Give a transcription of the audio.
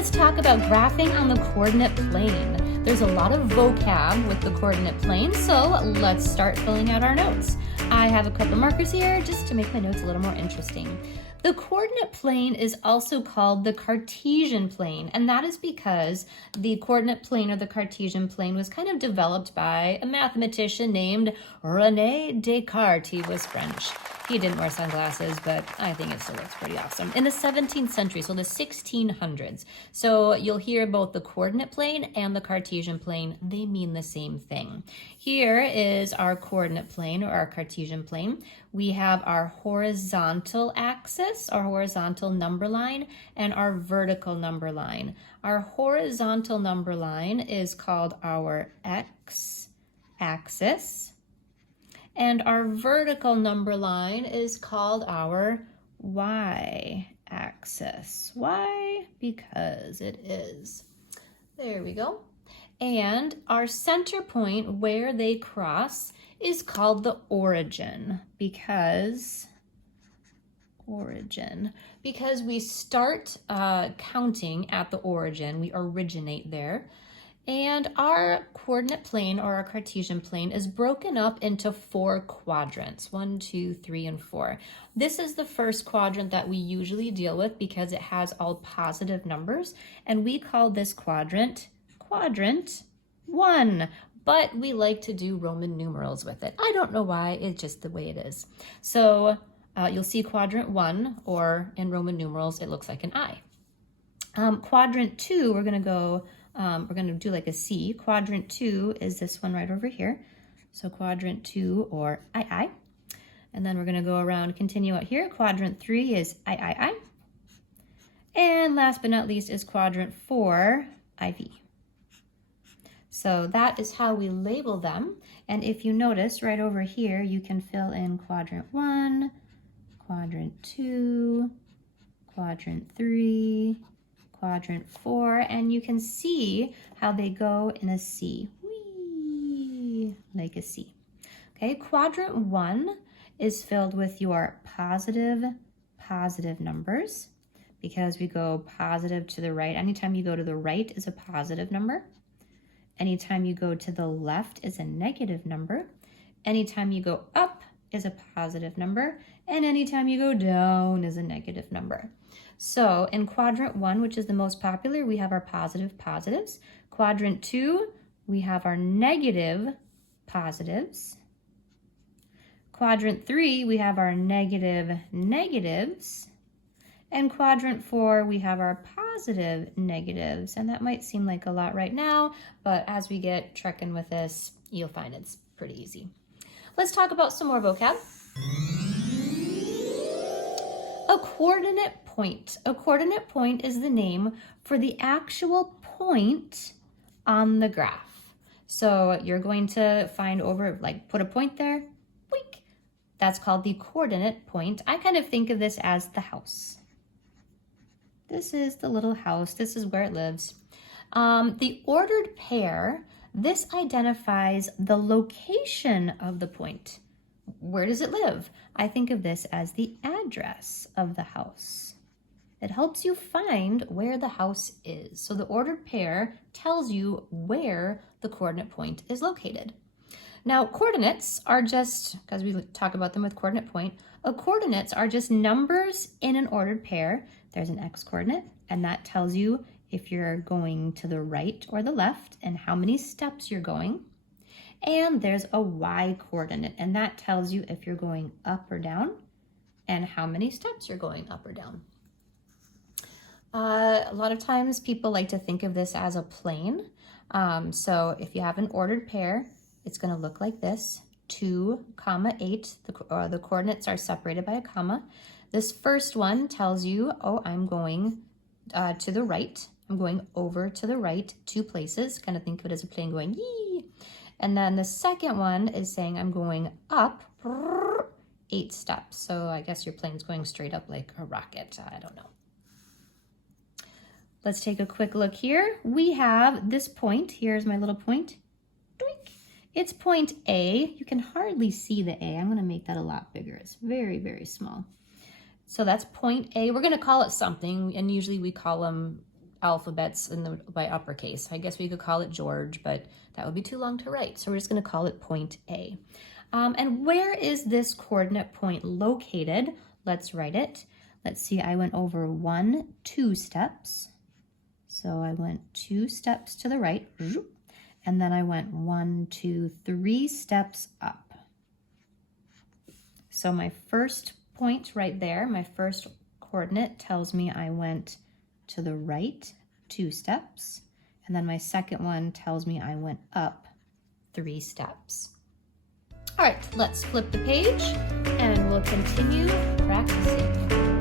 Let's talk about graphing on the coordinate plane. There's a lot of vocab with the coordinate plane, so let's start filling out our notes. I have a couple markers here just to make my notes a little more interesting. The coordinate plane is also called the Cartesian plane, and that is because the coordinate plane or the Cartesian plane was kind of developed by a mathematician named René Descartes. He was French. He didn't wear sunglasses, but I think it still looks pretty awesome. In the 17th century, so the 1600s. So you'll hear both the coordinate plane and the Cartesian plane. They mean the same thing. Here is our coordinate plane or our Cartesian plane. We have our horizontal axis, our horizontal number line, and our vertical number line. Our horizontal number line is called our x-axis. And our vertical number line is called our y-axis. Why? Because it is. There we go. And our center point where they cross is called the origin because we start counting at the origin. We originate there. And our coordinate plane or our Cartesian plane is broken up into 4 quadrants, 1, 2, 3, and 4. This is the first quadrant that we usually deal with because it has all positive numbers, and we call this quadrant 1, but we like to do Roman numerals with it. I don't know why, it's just the way it is. So you'll see quadrant 1, or in Roman numerals, it looks like an I. Quadrant 2, we're going to do like a C. Quadrant 2 is this one right over here. So quadrant 2 or II. And then we're going to go around, continue out here. Quadrant 3 is III. And last but not least is quadrant 4, IV. So that is how we label them. And if you notice right over here, you can fill in quadrant 1, quadrant 2, quadrant 3, quadrant 4, and you can see how they go in a C. Whee! Like a C. Okay, quadrant 1 is filled with your positive numbers because we go positive to the right. Anytime you go to the right is a positive number. Anytime you go to the left is a negative number. Anytime you go up is a positive number. And anytime you go down is a negative number. So in quadrant 1, which is the most popular, we have our positive positives. Quadrant 2, we have our negative positives. Quadrant 3, we have our negative negatives. And quadrant 4, we have our positive negatives. And that might seem like a lot right now, but as we get trekking with this, you'll find it's pretty easy. Let's talk about some more vocab. A coordinate point. A coordinate point is the name for the actual point on the graph. So you're going to find over, like put a point there, boink. That's called the coordinate point. I kind of think of this as the house. This is the little house. This is where it lives. The ordered pair, this identifies the location of the point. Where does it live? I think of this as the address of the house. It helps you find where the house is. So the ordered pair tells you where the coordinate point is located. Now, coordinates are just, because we talk about them with coordinate point, coordinates are just numbers in an ordered pair. There's an x-coordinate, and that tells you if you're going to the right or the left and how many steps you're going. And there's a y-coordinate, and that tells you if you're going up or down and how many steps you're going up or down. A lot of times people like to think of this as a plane. So if you have an ordered pair, it's going to look like this, 2, 8. The coordinates are separated by a comma. This first one tells you, oh, I'm going to the right. I'm going over to the right 2 places. Kind of think of it as a plane going yee. And then the second one is saying I'm going up 8 steps. So I guess your plane's going straight up like a rocket. I don't know. Let's take a quick look here. We have this point. Here's my little point. Doink. It's point A. You can hardly see the A. I'm going to make that a lot bigger. It's very, very small. So that's point A. We're going to call it something, and usually we call them alphabets by uppercase. I guess we could call it George, but that would be too long to write. So we're just going to call it point A. And where is this coordinate point located? Let's write it. Let's see, I went over 2 steps. So I went 2 steps to the right, and then I went 1, 2, 3 steps up. So my first point right there, my first coordinate tells me I went to the right 2 steps, and then my second one tells me I went up 3 steps. All right, let's flip the page and we'll continue practicing.